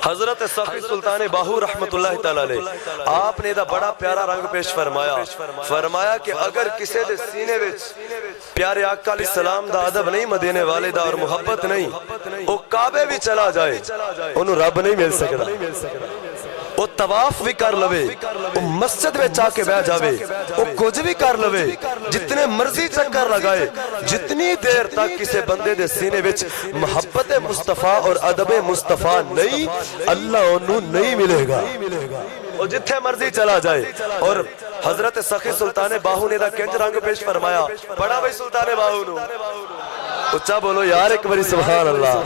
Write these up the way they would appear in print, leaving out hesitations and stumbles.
حضرت سخی سلطان باہو رحمت اللہ تعالی علیہ آپ نے دا بڑا پیارا رنگ پیش فرمایا کہ اگر کسی دے سینے وچ پیارے آقا علیہ السلام دا ادب نہیں مدینے والے دا اور محبت نہیں وہ کعبے بھی چلا جائے انہوں رب نہیں مل سکتا وہ طواف بھی کر لوے وہ مسجد میں چاہ کے بیٹھ جاوے وہ کچھ بھی کر لوے جتنے مرضی چکر لگائے جتنی دیر تک کسی بندے دے سینے وچ محبت مصطفیٰ اور ادب مصطفیٰ نہیں اللہ انہوں نہیں ملے گا وہ جتنے مرضی چلا جائے اور حضرت سخی سلطان باہو نے دا کنج رنگ پیش فرمایا بڑا بھائی سلطان باہو نو اچھا بولو یار ایک بری سبحان اللہ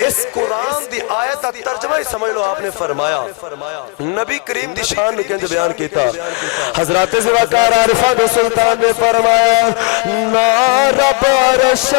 اس قرآن دی آیت ترجمہ ہی سمجھ لو آپ نے فرمایا نبی کریم دی شان نے کنج بیان کیتا حضرات زواکار عارفہ دو سلطان نے فرمایا نارا بارش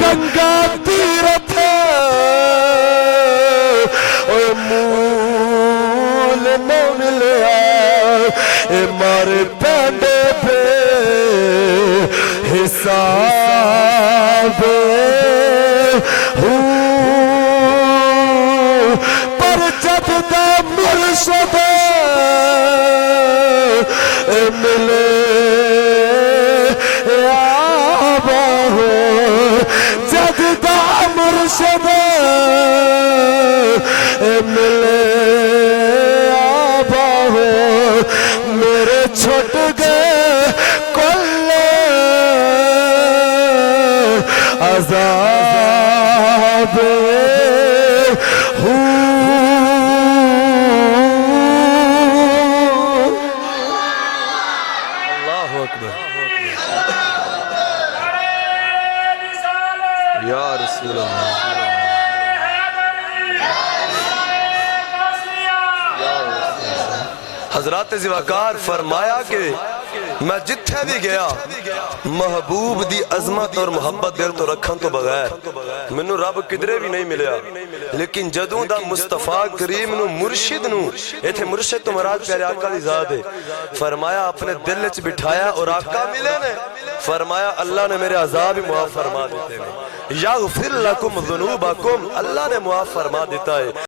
گنگا تیرتھ مول نہ ملیا مارے پینڈے پہ حساب پر جب دا مرشد ملے جب دا مرشد ملے آبا ہو میرے چھوٹ گئے کل عذاب اللہ اکبر یا رسول اللہ حضرات زواکار فرمایا کہ میں جتھے بھی گیا محبوب دی عظمت اور محبت دل تو رکھن تو بغیر منو رب کدرے بھی نہیں ملیا لیکن جدوں دا مصطفیٰ کریم نو مرشد نو ایتھے مرشد تو مراد پیارے آقا دی ذات ہے فرمایا اپنے دل وچ بٹھایا اور آقا ملے نے فرمایا اللہ نے میرے عذاب ہی معاف فرما دیتے ہیں یغفر لکم ذنوبکم اللہ نے معاف فرما دیتا ہے